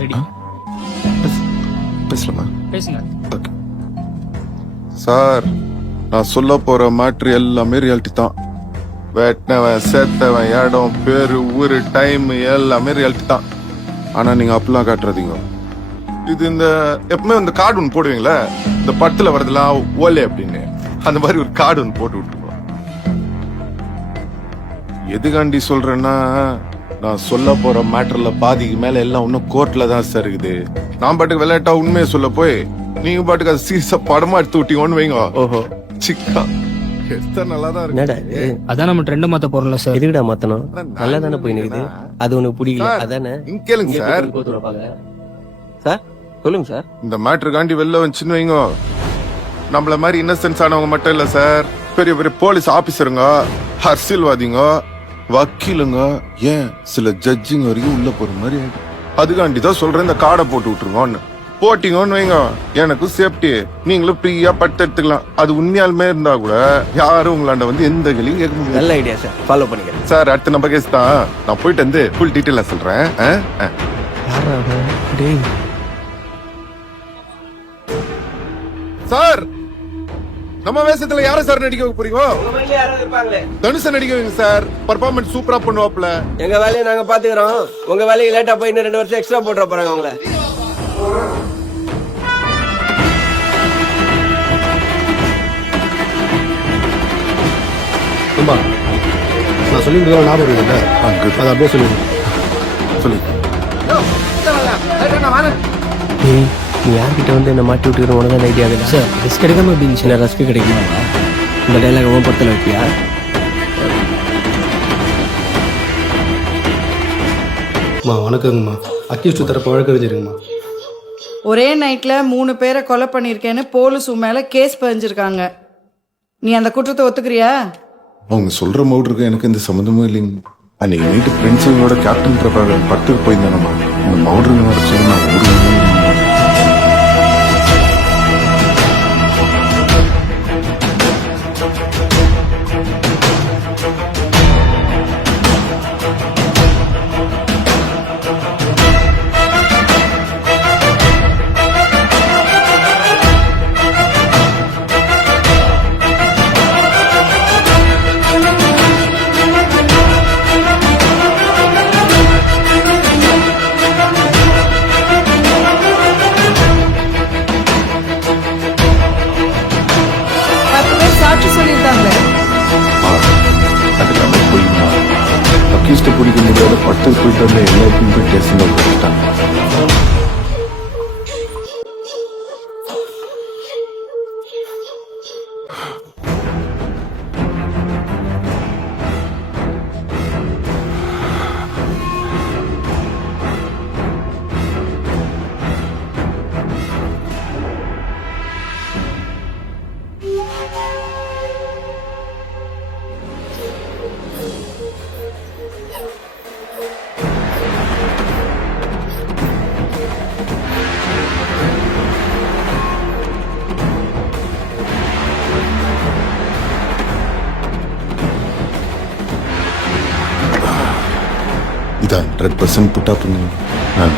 Ready. பேசலாமா? பேசுங்க. Okay sir, நான் சொல்ல போற மேட்ரு எல்லாமே ரியாலிட்டி தான். வெட்டினவன் சேர்த்தவன் இடம் பேரு ஊரு டைம் எல்லாமே ரியாலிட்டி தான். ஆனா நீங்க அப்படிலாம் காட்டுறதீங்க. இது இந்த எப்பவுமே இந்த கார்டு ஒன்று போடுவீங்களே, இந்த படத்துல வரதெல்லாம் ஓலே அப்படின்னு, அந்த மாதிரி ஒரு கார்டு ஒன்று போட்டு விட்டுருவோம். எதுகாண்டி சொல்றேன்னா, நான் சொல்ல போற மேட்டர்ல பாதிக்கு மேல எல்லாம் இன்னும் கோர்ட்ல தான் சார் இருக்குது. நான் பாட்டுக்கு விளையாட்டா உண்மையை சொல்ல போய் நீங்க பாட்டுக்கு அது சீரியஸா படமா எடுத்து விட்டீங்கன்னு வைங்க. ஓஹோ, சிக்கா நல்லா தான் என்னடா இருக்கு. இது? அதான் நம்ம ட்ரெண்ட் மாத்த போறோம்ல சார். எதுக்குடா மாத்தணும்? நல்லா தானே போய் நிக்குது. அது உனக்கு பிடிக்கல சார், அதானே? இங்க கேளுங்க சார். சார் சொல்லுங்க சார். இந்த மேட்ருக்காண்டி வெளில வந்துச்சுன்னு வைங்க, நம்மள மாதிரி இன்னசென்ஸ் ஆனவங்க மட்டும் இல்ல சார், பெரிய பெரிய போலீஸ் ஆபீசருங்க, அரசியல்வாதிங்க, வக்கீலுங்க, ஏன் சில ஜட்ஜிங்க வரைக்கும் உள்ள போற மாதிரி ஆயிடும். அதுக்காண்டி தான் சொல்றேன், இந்த கார்டை போட்டு விட்டுருங்கன்னு. போட்டீங்கன்னு வைங்க, எனக்கும் சேஃப்டி, நீங்களும் ஃப்ரீயா பட்டு எடுத்துக்கலாம். அது உண்மையாலுமே இருந்தா கூட யாரும் உங்களாண்ட வந்து எந்த கேள்வியும் கேட்க முடியாது. நல்ல ஐடியா சார், ஃபாலோ பண்ணிக்கிறேன். சார், அடுத்த நம்ம கேஸ் தான். நான் போயிட்டு வந்து ஃபுல் டீட்டெயிலா சொல்றேன். டேய், சார், நம்ம வேஷத்துல யார சார் நடிக்க வைக்க போறீங்க? தனுஷ நடிக்க வைங்க சார், பர்ஃபார்மன்ஸ் சூப்பரா பண்ணுவாப்ல. எங்க வேலையை நாங்க பாத்துக்கிறோம். உங்க வேலையை லேட்டா போய் இன்னும் 2 வருஷம் எக்ஸ்ட்ரா போட்டுற போறாங்க உங்களை. நான் சொல்லிட்டு ஞாபகம் இருக்குல்ல, அதை அப்படியே சொல்லிடுங்க. சொல்லு. டேய், நீ யார்கிட்ட வந்து என்ன மாட்டி விட்டுக்கிற உனக்கு அந்த ஐடியா இல்லை சார் ரிஸ்க் எடுக்காம எப்படி சின்ன ரஸ்க்கு கிடைக்குமா? இந்த டைலாக் உன் படத்தில் வைப்பியா? அம்மா வணக்கங்கம்மா. அக்யூஸ்ட் தரப்பு வழக்கறிஞருங்கம்மா. ஒரே நைட்ல 3 பேரை கொலை பண்ணிருக்கேன்னு போலீஸ் உன் மேல கேஸ் பதிஞ்சிருக்காங்க. நீ அந்த குற்றத்தை ஒத்துக்கிறியா? அவங்க சொல்ற மவுட்ருக்கு எனக்கு எந்த சம்மந்தமும் இல்லைங்க. அன்னைக்கு நைட்டு ஃப்ரெண்ட்ஸுங்களோட கேப்டன் பிரபாகர் படத்துக்கு போயிருந்தானம்மா. அந்த மவுட்ரு வர சொல்லி நான் ஒரு சாட்சி சொல்லியிருக்காங்க. அதுக்காக போயிமா அக்யூஸ்ட பிடிக்க முடியாத படத்துக்கு போயிட்டு வந்த எல்லாருக்கும் போய் டேஸ்ட் போட்டாங்க. இதான் 100% புட்டா பண்ணுங்க. நான்